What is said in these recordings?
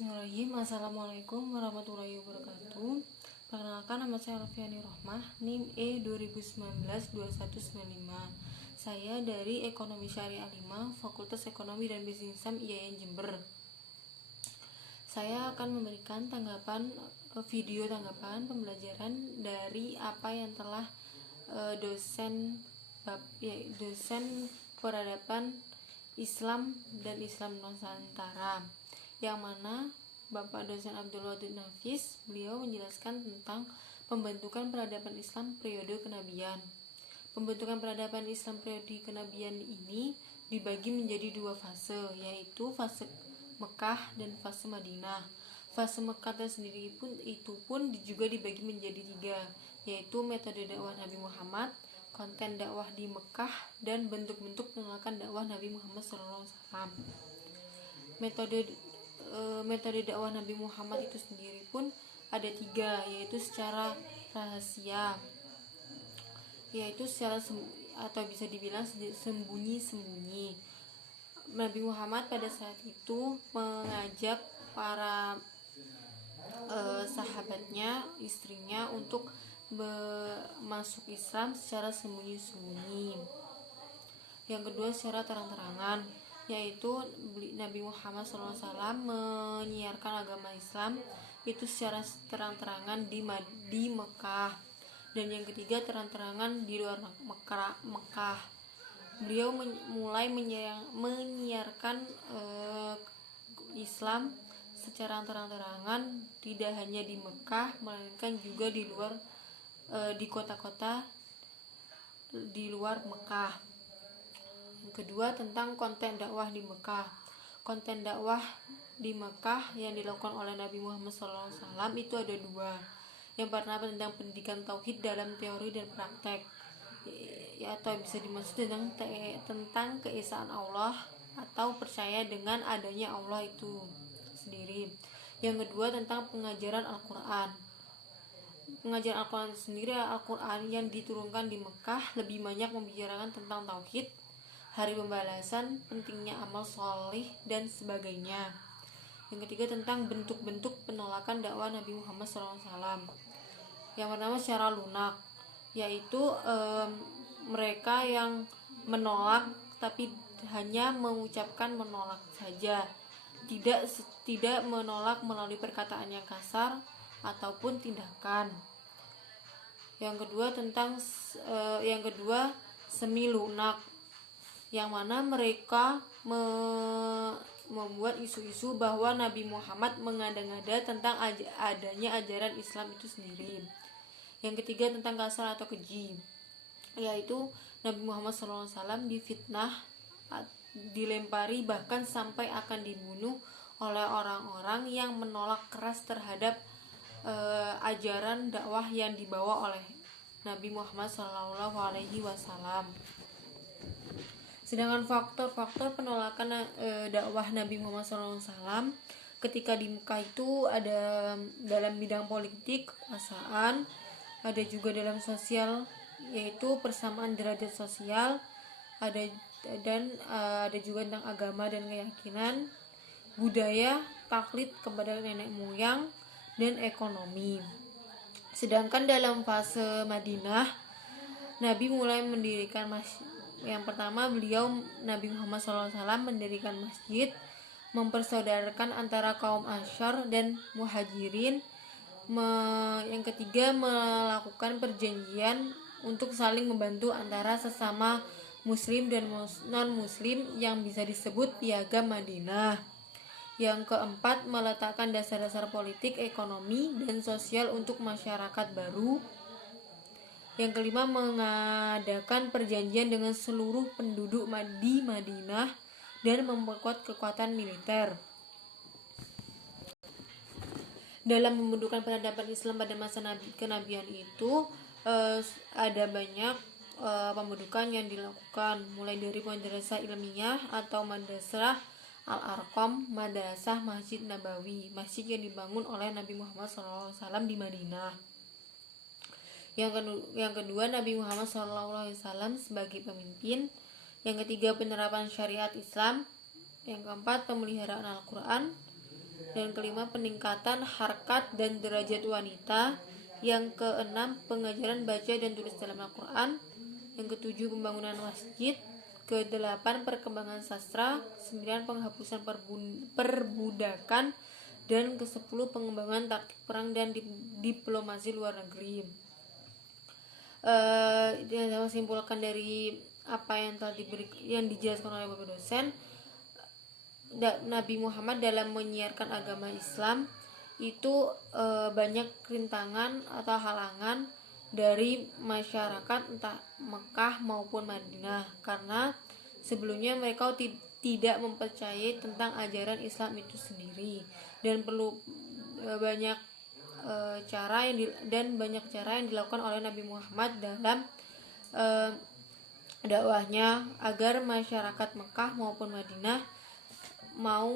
Bismillahirrahmanirrahim. Assalamualaikum warahmatullahi wabarakatuh. Perkenalkan, nama saya Alfiani Rohmah, NIM E2019-2195. Saya dari Ekonomi Syariah 5, Fakultas Ekonomi dan Bisnis Islam IAIN Jember. Saya akan memberikan video tanggapan pembelajaran dari apa yang telah dosen peradaban Islam dan Islam Nusantara, yang mana Bapak dosen Abdul Wadud Nafis, beliau menjelaskan tentang pembentukan peradaban Islam periode kenabian. Pembentukan peradaban Islam periode kenabian ini dibagi menjadi dua fase, yaitu fase Mekah dan fase Madinah. Fase Mekah sendiri pun juga dibagi menjadi tiga, yaitu metode dakwah Nabi Muhammad, konten dakwah di Mekah, dan bentuk-bentuk penolakan dakwah Nabi Muhammad SAW. Metode dakwah Nabi Muhammad itu sendiri pun ada tiga, yaitu secara rahasia, yaitu atau bisa dibilang sembunyi-sembunyi. Nabi Muhammad pada saat itu mengajak para sahabatnya, istrinya untuk masuk Islam secara sembunyi-sembunyi. Yang kedua secara terang-terangan, yaitu Nabi Muhammad SAW menyiarkan agama Islam itu secara terang-terangan di Mekah. Dan yang ketiga terang-terangan di luar Mekah. Beliau mulai menyiarkan Islam secara terang-terangan tidak hanya di Mekah, melainkan juga di luar di kota-kota di luar Mekah. Yang kedua tentang konten dakwah di Mekah. Konten dakwah di Mekah yang dilakukan oleh Nabi Muhammad SAW itu ada dua. Yang pertama tentang pendidikan tauhid dalam teori dan praktek, atau bisa dimaksud tentang keesaan Allah atau percaya dengan adanya Allah itu sendiri. Yang kedua tentang pengajaran Al-Quran. Pengajaran Al-Quran sendiri, Al-Quran yang diturunkan di Mekah lebih banyak membicarakan tentang tauhid, hari pembalasan, pentingnya amal sholih, dan sebagainya. Yang ketiga tentang bentuk-bentuk penolakan dakwah Nabi Muhammad SAW. Yang pertama secara lunak, yaitu mereka yang menolak tapi hanya mengucapkan menolak saja, tidak menolak melalui perkataan yang kasar ataupun tindakan. Yang kedua semi lunak, yang mana mereka membuat isu-isu bahwa Nabi Muhammad mengada-ngada tentang adanya ajaran Islam itu sendiri. Yang ketiga tentang kasar atau keji, yaitu Nabi Muhammad SAW difitnah, dilempari, bahkan sampai akan dibunuh oleh orang-orang yang menolak keras terhadap ajaran dakwah yang dibawa oleh Nabi Muhammad SAW. Sedangkan faktor-faktor penolakan dakwah Nabi Muhammad SAW ketika di Mekah itu ada dalam bidang politik, kekuasaan, ada juga dalam sosial, yaitu persamaan derajat sosial, ada juga tentang agama dan keyakinan, budaya, taklid kepada nenek moyang, dan ekonomi. Sedangkan dalam fase Madinah, Nabi mulai mendirikan yang pertama Nabi Muhammad SAW mendirikan masjid, mempersaudarakan antara kaum Ansyar dan Muhajirin. Yang ketiga melakukan perjanjian untuk saling membantu antara sesama muslim dan non-muslim yang bisa disebut piagam Madinah. Yang keempat meletakkan dasar-dasar politik, ekonomi, dan sosial untuk masyarakat baru. Yang kelima mengadakan perjanjian dengan seluruh penduduk di Madinah dan memperkuat kekuatan militer. Dalam pembentukan peradaban Islam pada masa kenabian itu ada banyak pembentukan yang dilakukan, mulai dari madrasah ilmiah atau madrasah Al-Arqam, madrasah Masjid Nabawi, masjid yang dibangun oleh Nabi Muhammad SAW di Madinah. Yang kedua Nabi Muhammad SAW sebagai pemimpin. Yang ketiga penerapan syariat Islam. Yang keempat pemeliharaan Al-Quran. Dan kelima, peningkatan harkat dan derajat wanita. Yang keenam, pengajaran baca dan tulis dalam Al-Quran. Yang ketujuh, pembangunan masjid. Kedelapan, perkembangan sastra. 9, penghapusan perbudakan. Dan ke-10, pengembangan taktik perang dan diplomasi luar negeri. Yang saya simpulkan dari apa yang telah dijelaskan oleh Bapak dosen, Nabi Muhammad dalam menyiarkan agama Islam itu banyak rintangan atau halangan dari masyarakat entah Mekah maupun Madinah, karena sebelumnya mereka tidak mempercayai tentang ajaran Islam itu sendiri, dan perlu banyak cara yang dilakukan oleh Nabi Muhammad dalam dakwahnya agar masyarakat Mekah maupun Madinah mau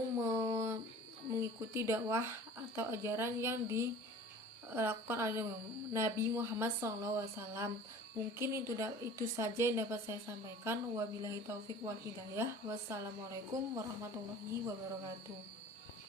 mengikuti dakwah atau ajaran yang dilakukan oleh Nabi Muhammad SAW. Mungkin itu saja yang dapat saya sampaikan. Wabillahi taufik wal hidayah. Wassalamualaikum warahmatullahi wabarakatuh.